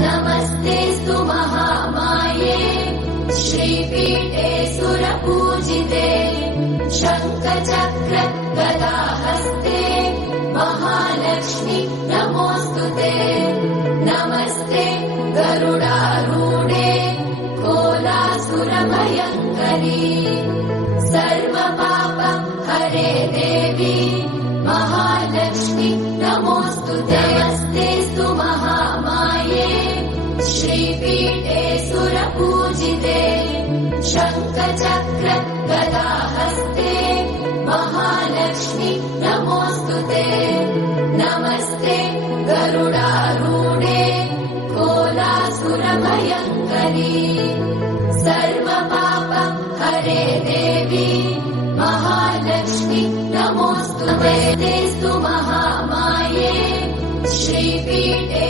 नमस्तेऽस्तु महामाये श्रीपीठे सुरपूजिते शङ्खचक्र गदाहस्ते महालक्ष्मी नमोऽस्तुते। नमस्ते गरुडारूढे कोलासुरभयङ्करी सर्वपाप हरे देवी महालक्ष्मी नमोऽस्तुते। नमस्तेऽस्तु महामाये श्रीपीठे सुरपूजिते शङ्खचक्र गदाहस्ते महालक्ष्मी नमोऽस्तुते। नमस्ते गरुडारूढे कोलासुरभयङ्करी सर्वपाप हरे देवी महालक्ष्मी नमोऽस्तुते। नमस्तेऽस्तु महामाये श्रीपीठे